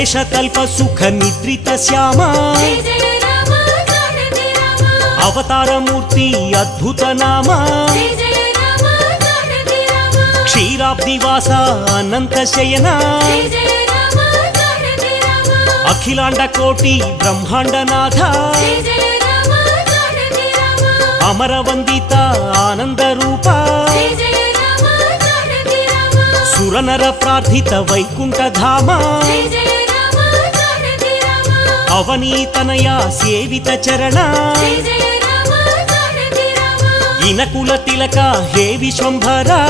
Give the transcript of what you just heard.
शेषतल्प सुख निद्रित श्यामा अवतारमूर्ति अद्भुत नामा क्षीराब्दिवासा अनंत शयना अखिलांड कोटि ब्रह्मांडनाथ अमरवंदिता आनंद रूपा सुरनर प्रार्थित वैकुंठ धामा अवनीतनया सेवित चरणा इनकुल तिलका हे विश्वंभरा